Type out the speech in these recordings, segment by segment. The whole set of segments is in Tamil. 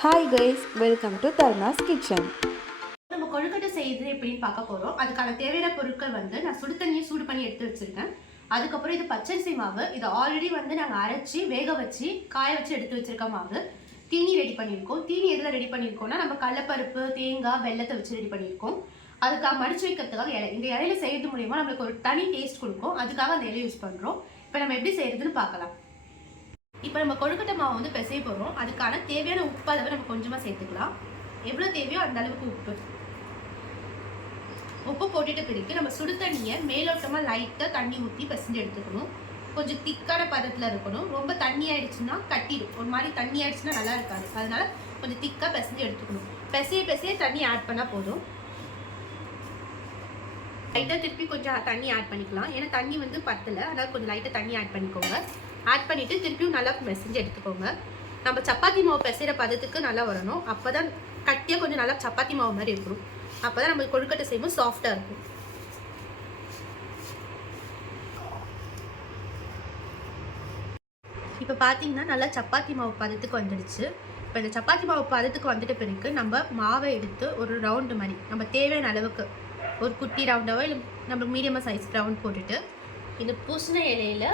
ஹாய் கைஸ், வெல்கம் டு தர்னாஸ் கிச்சன். நம்ம கொழுக்கட்டை செய்யுது எப்படின்னு பார்க்க போகிறோம். அதுக்கான தேவையான பொருட்கள் வந்து நான் சுடு தண்ணியை சூடு பண்ணி எடுத்து வச்சிருக்கேன். அதுக்கப்புறம் இது பச்சரிசி மாவு, இதை ஆல்ரெடி வந்து நாங்கள் அரைச்சி வேக வச்சு காய வச்சு எடுத்து வச்சிருக்க மாவு. தீனி ரெடி பண்ணியிருக்கோம். தீனி எதில் ரெடி பண்ணியிருக்கோம்னா நம்ம கடலைப்பருப்பு, தேங்காய், வெல்லத்தை வச்சு ரெடி பண்ணியிருக்கோம். அதுக்காக மடிச்சு வைக்கிறதுக்காக இலை. இந்த இலையில செய்யறது மூலியமா நம்மளுக்கு ஒரு தனி டேஸ்ட் கொடுக்கும். அதுக்காக அந்த இலையை யூஸ் பண்ணுறோம். இப்போ நம்ம எப்படி செய்யறதுன்னு பார்க்கலாம். இப்போ நம்ம கொழுக்கட்டை மாவு வந்து பிசைய போகிறோம். அதுக்கான தேவையான உப்பு அளவு நம்ம கொஞ்சமாக சேர்த்துக்கலாம். எவ்வளோ தேவையோ அந்த அளவுக்கு உப்பு போட்டுட்டு பிறகு நம்ம சுடு தண்ணியை மேலோட்டமாக லைட்டாக தண்ணி ஊற்றி பிசைஞ்சு எடுத்துக்கணும். கொஞ்சம் திக்கான பதத்தில் இருக்கணும். ரொம்ப தண்ணி ஆயிடுச்சுன்னா கட்டிடும். ஒரு மாதிரி தண்ணி ஆயிடுச்சுன்னா நல்லா இருக்காது. அதனால கொஞ்சம் திக்காக பிசைஞ்சு எடுத்துக்கணும். பிசைய தண்ணி ஆட் பண்ணால் போதும். லைட்டாக திருப்பி கொஞ்சம் தண்ணி ஆட் பண்ணிக்கலாம். ஏன்னா தண்ணி வந்து பத்தலை, அதனால் கொஞ்சம் லைட்டாக தண்ணி ஆட் பண்ணிக்கோங்க. ஆட் பண்ணிவிட்டு திருப்பியும் நல்லா பிசைஞ்சு எடுத்துக்கோங்க. நம்ம சப்பாத்தி மாவு பிசைகிற பதத்துக்கு நல்லா வரணும். அப்போ தான் கட்டியாக கொஞ்சம் நல்லா சப்பாத்தி மாவு மாதிரி இருக்கணும். அப்போ தான் நம்ம கொழுக்கட்டை செய்யும்போது சாஃப்டாக இருக்கும். இப்போ பார்த்தீங்கன்னா நல்லா சப்பாத்தி மாவு பதத்துக்கு வந்துடுச்சு. இப்போ இந்த சப்பாத்தி மாவு பதத்துக்கு வந்துட்ட பிறகு நம்ம மாவை எடுத்து ஒரு ரவுண்டு மாதிரி நம்ம தேவையான அளவுக்கு ஒரு குட்டி ரவுண்டாவோ இல்லை நம்ம மீடியமாக சைஸ் ரவுண்ட் போட்டுட்டு இந்த பூசண இலையில்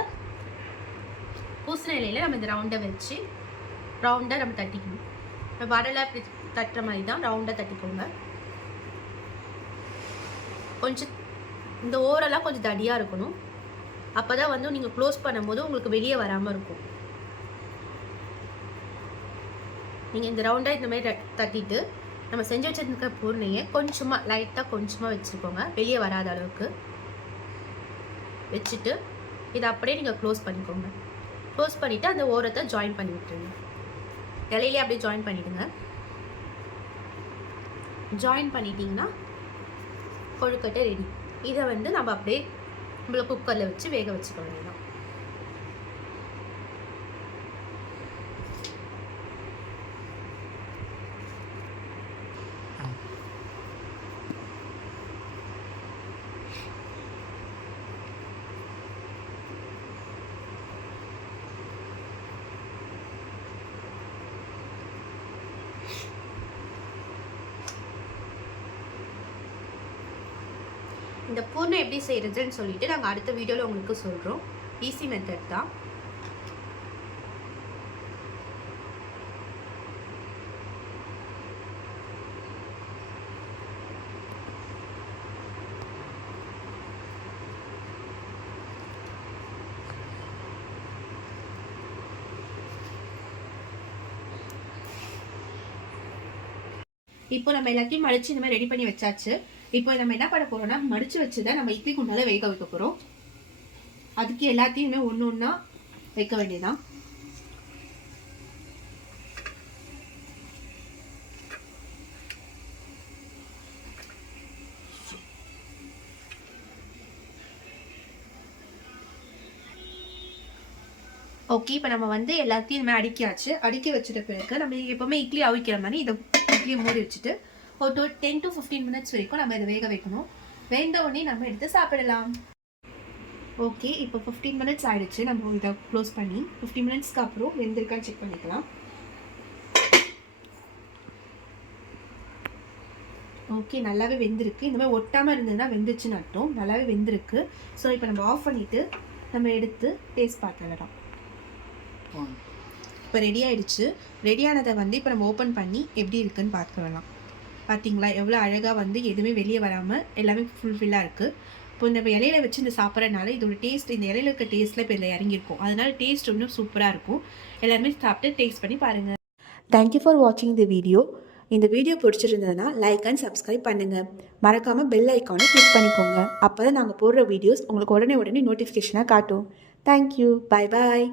நம்ம இந்த ரவுண்டை வச்சு ரவுண்டாக நம்ம தட்டிக்கணும். இப்போ வடலை அப்படி தட்டுற மாதிரி தான் ரவுண்டாக தட்டிக்கோங்க. கொஞ்சம் இந்த ஓரெல்லாம் கொஞ்சம் தடியாக இருக்கணும். அப்போ தான் வந்து நீங்கள் க்ளோஸ் பண்ணும்போது உங்களுக்கு வெளியே வராமல் இருக்கும். நீங்கள் இந்த ரவுண்டாக இந்த மாதிரி தட்டிட்டு நம்ம செஞ்சு வச்சிருக்க பூர்ணையை லைட்டாக வச்சுக்கோங்க. வெளியே வராத அளவுக்கு வச்சுட்டு இதை அப்படியே நீங்கள் க்ளோஸ் பண்ணிக்கோங்க. க்ளோஸ் பண்ணிவிட்டு அந்த ஓரத்தை ஜாயின் பண்ணி விட்டுருங்க. இலையிலே அப்படியே ஜாயின் பண்ணிவிடுங்க. ஜாயின் பண்ணிட்டீங்கன்னா கொழுக்கட்டை ரெடி. இதை வந்து நம்ம அப்படியே நம்மளை குக்கரில் வச்சு வேக வச்சுக்க வேண்டியதான். இந்த பூர்ணம் எப்படி செய்யறதுன்னு சொல்லிட்டு நாங்கள் அடுத்த வீடியோவில் உங்களுக்கு சொல்கிறோம். ஈஸி மெத்தட் தான். இப்போ நம்ம எல்லாத்தையும் மடிச்சு இந்த மாதிரி ரெடி பண்ணி வச்சாச்சு. இப்போ நம்ம என்ன பண்ண போறோம்னா மடிச்சு வச்சுதான் நம்ம இட்லி குண்டால வேக வைக்க போறோம். அதுக்கு எல்லாத்தையுமே ஒன்று ஒன்றா வைக்க வேண்டியதான். ஓகே, இப்போ நம்ம வந்து எல்லாத்தையும் இந்த மாதிரி அடுக்கி வச்சுட்ட பிறகு நம்ம எப்பவுமே இட்லி அவிக்கிற மாதிரி இதை இட்லியை மூடி வச்சுட்டு ஒரு 10 to 15 மினிட்ஸ் வரைக்கும் நம்ம இதை வேக வைக்கணும். வெந்த உடனே நம்ம எடுத்து சாப்பிடலாம். ஓகே, இப்போ 15 மினிட்ஸ் ஆயிடுச்சு. நம்ம இதை க்ளோஸ் பண்ணி 15 மினிட்ஸ்க்கு அப்புறம் வெந்திருக்கான்னு செக் பண்ணிக்கலாம். ஓகே, நல்லாவே வெந்திருக்கு. இந்த மாதிரி ஒட்டாமல் இருந்ததுன்னா வெந்துச்சுன்னு அர்த்தம். நல்லாவே வெந்திருக்கு. ஸோ இப்போ நம்ம ஆஃப் பண்ணிவிட்டு நம்ம எடுத்து டேஸ்ட் பார்த்துடலாம். இப்போ ரெடி ஆகிடுச்சு. ரெடியானதை வந்து இப்போ நம்ம ஓப்பன் பண்ணி எப்படி இருக்குன்னு பார்த்துக்கலாம். பார்த்தீங்களா எவ்வளோ அழகாக வந்து எதுவுமே வெளியே வராமல் எல்லாமே ஃபுல்ஃபில்லாக இருக்குது. இப்போ இந்த இலையில வச்சு இந்த சாப்பிட்றதுனால இதோட டேஸ்ட், இந்த இலையில இருக்க டேஸ்ட்டில் இப்போ இதில் இறங்கியிருக்கும். அதனால டேஸ்ட் இன்னும் சூப்பராக இருக்கும். எல்லாருமே சாப்பிட்டு டேஸ்ட் பண்ணி பாருங்கள். தேங்க்யூ ஃபார் வாட்சிங் தி வீடியோ. இந்த வீடியோ பிடிச்சிருந்ததுன்னா லைக் அண்ட் சப்ஸ்கிரைப் பண்ணுங்கள். மறக்காமல் பெல் ஐக்கானை கிளிக் பண்ணிக்கோங்க. அப்போ தான் நாங்கள் போடுற வீடியோஸ் உங்களுக்கு உடனே நோட்டிஃபிகேஷனாக காட்டும். தேங்க்யூ. Bye bye.